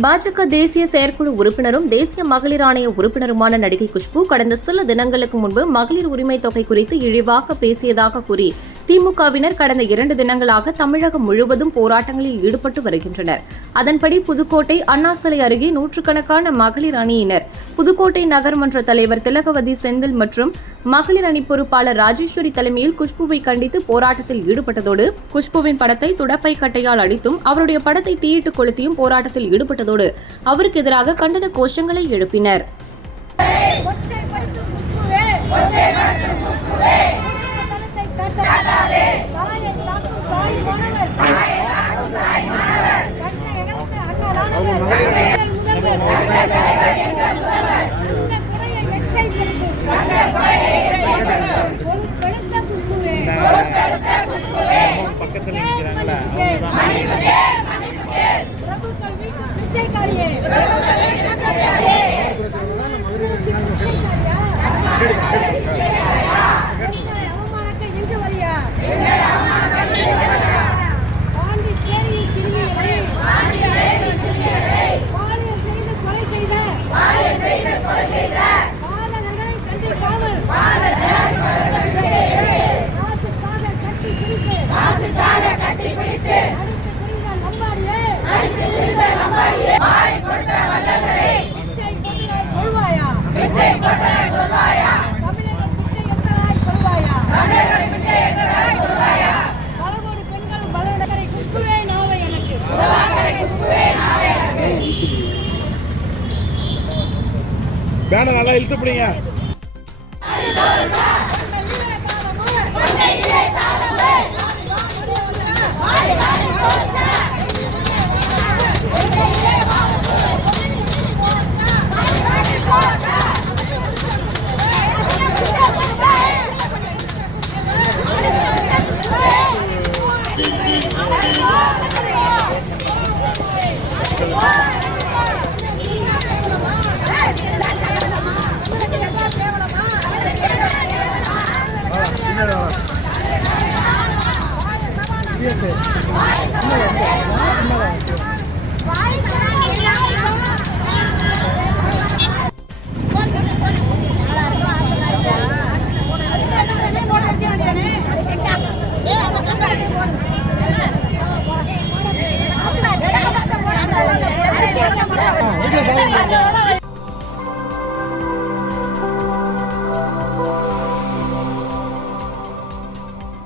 பாஜக தேசிய செயற்குழு உறுப்பினரும் தேசிய மகளிர் ஆணைய உறுப்பினருமான நடிகை குஷ்பு கடந்த சில தினங்களுக்கு முன்பு மகளிர் உரிமை தொகை குறித்து இழிவாக பேசியதாக கூறி திமுகவினர் கடந்த 2 தினங்களாக தமிழகம் முழுவதும் போராட்டங்களில் ஈடுபட்டு வருகின்றனர். அதன்படி புதுக்கோட்டை அண்ணா சிலை அருகே நூற்றுக்கணக்கான மகளிர் அணியினர் புதுக்கோட்டை நகர்மன்ற தலைவர் திலகவதி செந்தில் மற்றும் மகளிர் அணி பொறுப்பாளர் ராஜேஸ்வரி தலைமையில் குஷ்புவை கண்டித்து போராட்டத்தில் ஈடுபட்டதோடு குஷ்புவின் படத்தை துடப்பை கட்டையால் அடித்தும் அவருடைய படத்தை தீயிட்டு கொளுத்தியும் போராட்டத்தில் ஈடுபட்டதோடு அவருக்கு எதிராக கண்டன கோஷங்களை எழுப்பினர். பேனர் நல்லா இழுத்து பிடிங்க.